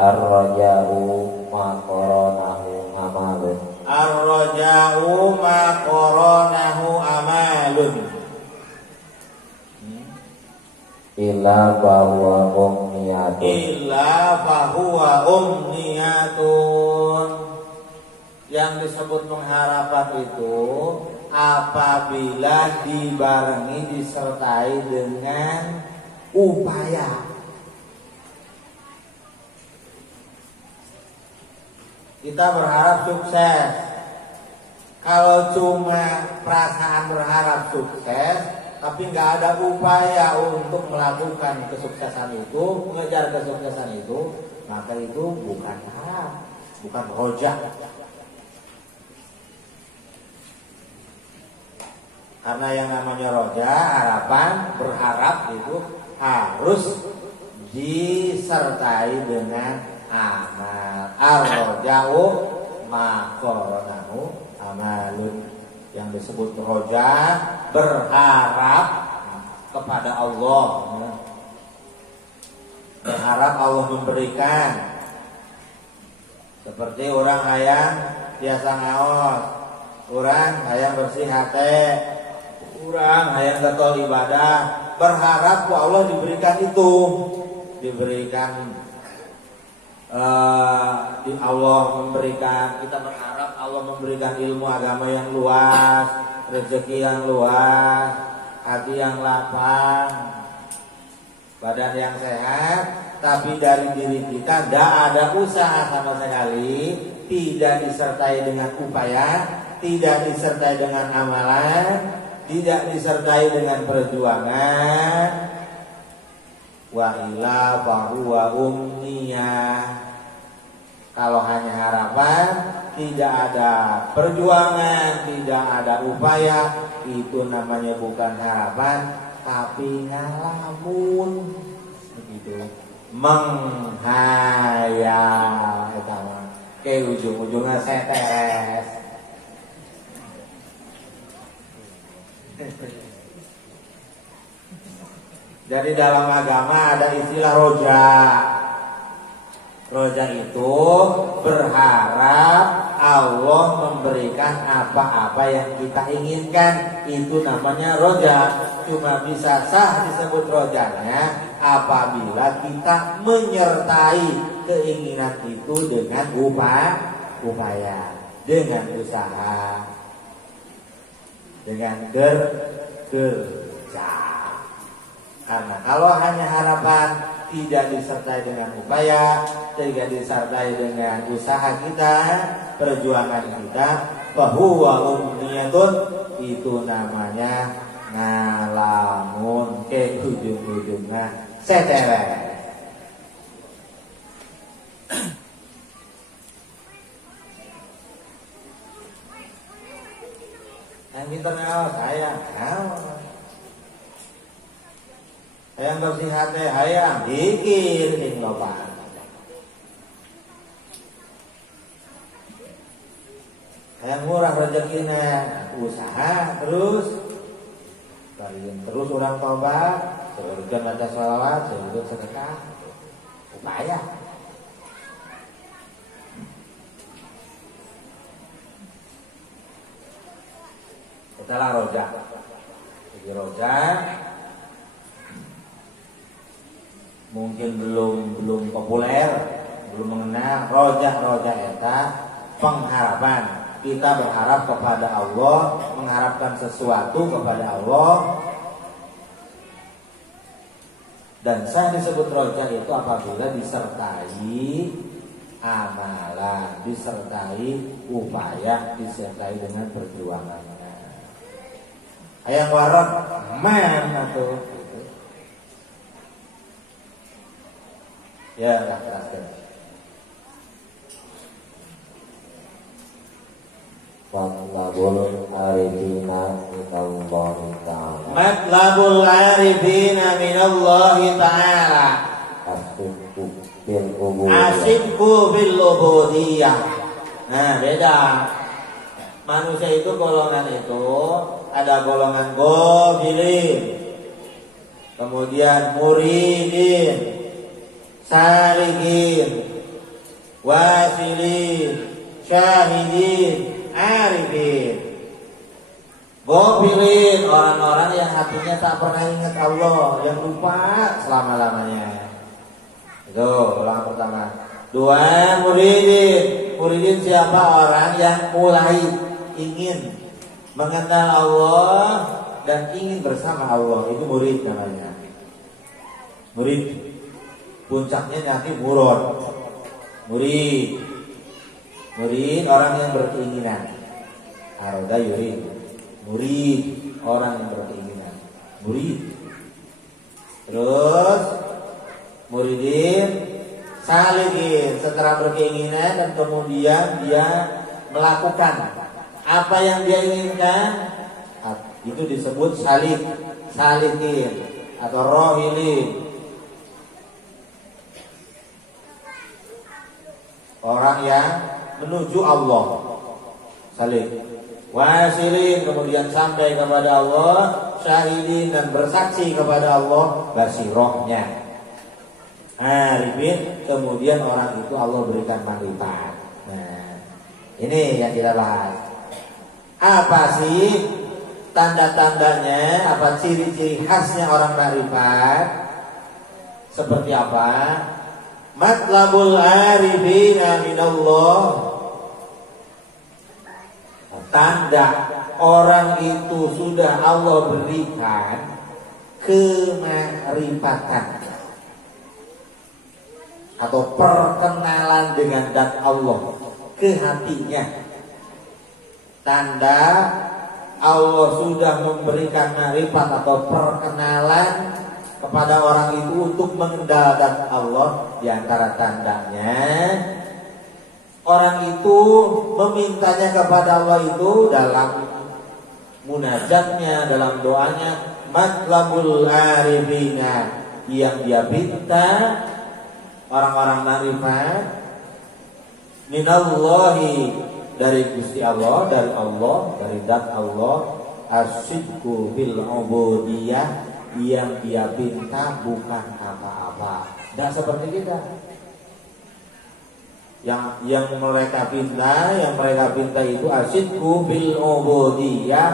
Ar-raja'u ma qaranahu amalun. Ar-raja'u ma qaranahu amalun. Illa bahwa umniyatun. Illa bahwa umniyatun. Yang disebut pengharapan itu apabila dibarengi disertai dengan upaya. Kita berharap sukses. Kalau cuma perasaan berharap sukses, tapi nggak ada upaya untuk melakukan kesuksesan itu, mengejar kesuksesan itu, maka itu bukan harap, bukan roja. Karena yang namanya roja, harapan, berharap itu harus disertai dengan amal. Ar-roja'u ma qaranahu amalun. Yang disebut roja, berharap kepada Allah, berharap Allah memberikan. Seperti orang hayang biasa ngaos, orang hayang bersih hati, orang hayang getol ibadah, berharap ku Allah diberikan itu, diberikan Allah memberikan, kita berharap Allah memberikan ilmu agama yang luas, rezeki yang luas, hati yang lapang, badan yang sehat. Tapi dari diri kita tidak ada usaha sama sekali, tidak disertai dengan upaya, tidak disertai dengan amalan, tidak disertai dengan perjuangan. Wa ila bahwa umniyah. Kalau hanya harapan, tidak ada perjuangan, tidak ada upaya, itu namanya bukan harapan, tapi ngalamun. Begitu. Menghayal. Kayak ujung-ujungnya seteres. Jadi dalam agama ada istilah roja. Roja itu berharap Allah memberikan apa-apa yang kita inginkan. Itu namanya roja. Cuma bisa sah disebut rojanya apabila kita menyertai keinginan itu dengan upaya, dengan usaha, dengan kerja. Karena kalau hanya harapan, tidak disertai dengan upaya, tidak disertai dengan usaha kita, perjuangan kita, bahwa umniyatun, itu namanya ngalamun, ke ujung-ujungnya seteres. Yang pintar saya, hayang bersih hati, hayang dikir ing loba. Hayang murah rezekina, usaha terus, kalian terus orang tobat, seurutkan baca sholawat, seurutkan sedekah, upaya. Setelah roja, jadi roja. Mungkin belum populer, belum mengenal roja eta pengharapan. Kita berharap kepada Allah, mengharapkan sesuatu kepada Allah. Dan saya disebut roja itu apabila disertai amalan, disertai upaya, disertai dengan perjuangannya. Hayang warot man atau ya, terakhir. matlabul arifina minallahi ta'ala matlabul arifina minallahi ta'ala asyidku bil ubudiyah. asyidku bil ubudiyah. Nah, beda. Manusia itu golongan itu ada golongan gobilin, kemudian muridin, salikin, wasilin, syahidin, arifin. Gobilin orang-orang yang hatinya tak pernah ingat Allah, yang lupa selama-lamanya. Itu golongan pertama. Dua, muridin. Muridin siapa? Orang yang mulai ingin mengenal Allah dan ingin bersama Allah. Itu murid namanya. Murid. Puncaknya nanti murad. Murid. Murid orang yang berkeinginan. Aroda yurid. Murid orang yang berkeinginan. Murid. Terus muridin, salikin setelah berkeinginan dan kemudian dia melakukan apa yang dia inginkan, itu disebut salikin atau rohilin. Orang yang menuju Allah, salik. Wasilin kemudian sampai kepada Allah, syahidin dan bersaksi kepada Allah, basirohnya. Arifin kemudian orang itu Allah berikan makrifat. Nah, ini yang kita bahas. Apa sih tanda-tandanya? Apa ciri-ciri khasnya orang makrifat? Seperti apa? Matlabul arifina minallah. Tanda orang itu sudah Allah berikan kemakrifatan atau perkenalan dengan zat Allah ke hatinya. Tanda Allah sudah memberikan makrifat atau perkenalan kepada orang itu untuk mengenal zat Allah. Di antara tandanya orang itu memintanya kepada Allah itu dalam munajatnya, dalam doanya, matlabul arifina, yang dia minta orang-orang makrifat minallahi, dari Gusti Allah, dari zat Allah, asyidku bil ubudiyah, yang dia minta bukan apa-apa. Tidak seperti kita. Yang mereka pinta itu asyidku bil ubudiyah,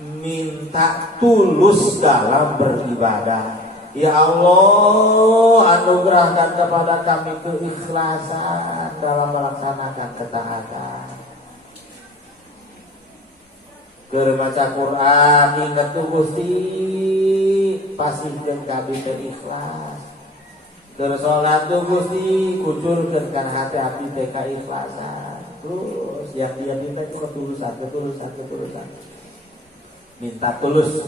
minta tulus dalam beribadah. Ya Allah, anugerahkan kepada kami keikhlasan dalam melaksanakan ketaatan. Keur baca Quran ingat tuh Gusti, pasihkeun kami ikhlas. Keur salat tuh Gusti, kucurkeun kana hati abdi teh keikhlasan. Terus yang dia minta itu ketulusan. Minta tulus.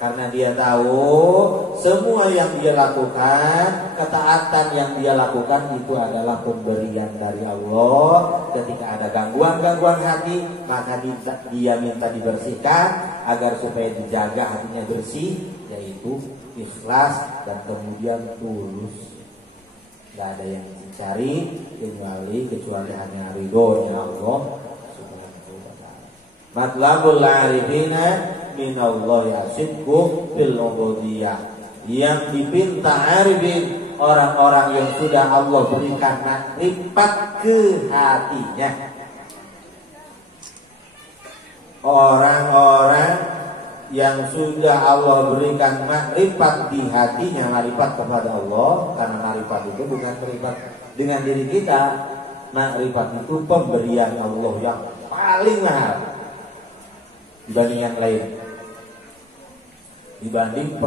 Karena dia tahu semua yang dia lakukan, ketaatan yang dia lakukan itu adalah pemberian dari Allah. Ketika ada gangguan-gangguan hati, maka dia minta dibersihkan agar supaya dijaga hatinya bersih, yaitu ikhlas dan kemudian tulus. Tidak ada yang dicari kecuali hanya ridhonya Allah Subhanahu wa ta'ala. Matlabul arifina minallahi asyidku bil ubudiyah, yang dipinta arifin orang-orang yang sudah Allah berikan makrifat ke hatinya. Orang-orang yang sudah Allah berikan makrifat di hatinya, makrifat kepada Allah, karena makrifat itu bukan makrifat dengan diri kita. Makrifat itu pemberian Allah yang paling mahal dibanding yang lain, dibanding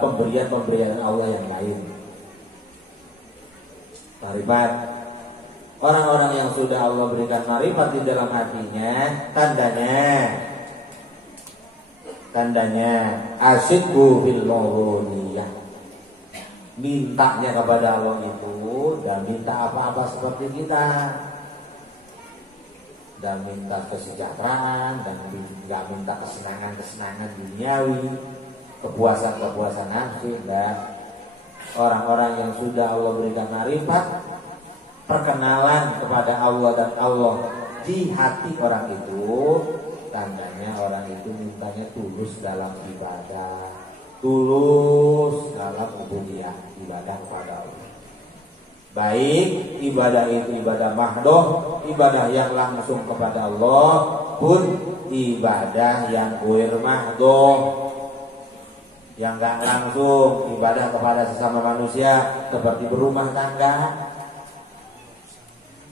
pemberian Allah yang lain. Makrifat, orang-orang yang sudah Allah berikan makrifat di dalam hatinya, tandanya asyidku bil ubudiyah, mintanya kepada Allah itu dan minta apa-apa seperti kita. dan minta kesejahteraan dan nggak minta kesenangan duniawi, kepuasan nafsi. Dan orang-orang yang sudah Allah berikan marifat, perkenalan kepada Allah dan Allah di hati orang itu, tandanya orang itu mintanya tulus dalam ibadah, tulus dalam ubudiyah, ibadah kepada Allah. Baik ibadah itu ibadah mahdoh, ibadah yang langsung kepada Allah, pun ibadah yang ghair mahdoh, yang gak langsung, ibadah kepada sesama manusia seperti berumah tangga.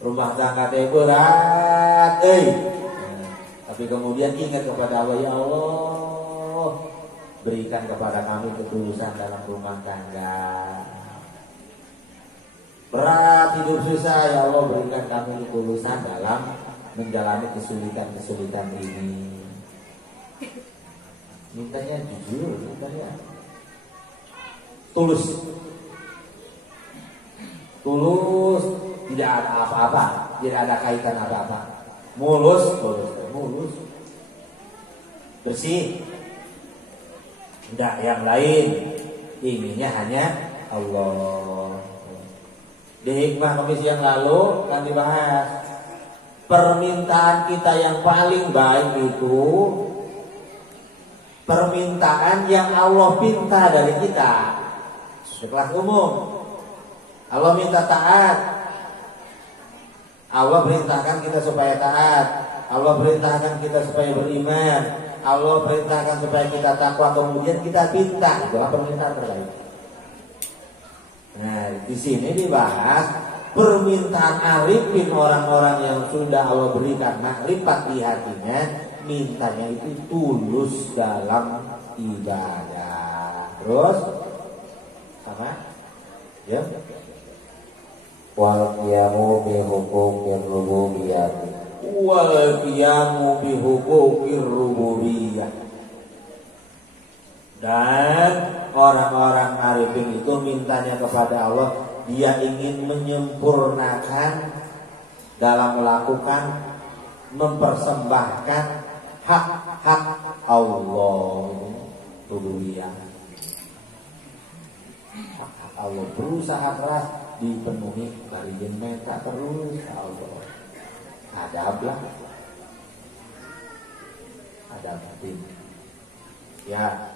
Rumah tangga teh berat, tapi kemudian ingat kepada Allah, ya Allah, berikan kepada kami ketulusan dalam rumah tangga. Berat hidup susah, ya Allah, berikan kami ketulusan dalam menjalani kesulitan ini. Mintanya jujur, mintanya tulus, tidak ada apa-apa, tidak ada kaitan apa-apa, mulus, bersih, tidak yang lain, inginnya hanya Allah. Di hikmah komisi yang lalu kan dibahas, permintaan kita yang paling baik itu permintaan yang Allah pinta dari kita. Sekelas umum, Allah minta taat, Allah perintahkan kita supaya taat, Allah perintahkan kita supaya beriman, Allah perintahkan supaya kita takwa, kemudian kita pinta, itulah permintaan terbaik. Nah, di sini dibahas permintaan arifin, orang-orang yang sudah Allah berikan makrifat di hatinya, mintanya itu tulus dalam ibadah. Terus sama, ya. Wal qiyamu bi huquqir rububiyyah. Wal qiyamu bi huquqir rububiyyah. Dan orang-orang arifin itu mintanya kepada Allah, dia ingin menyempurnakan dalam melakukan, mempersembahkan hak-hak Allah, rububiyah. Hak-hak Allah, berusaha keras dipenuhi, barijin meta terus Allah. Adablah, adab batin. Ya,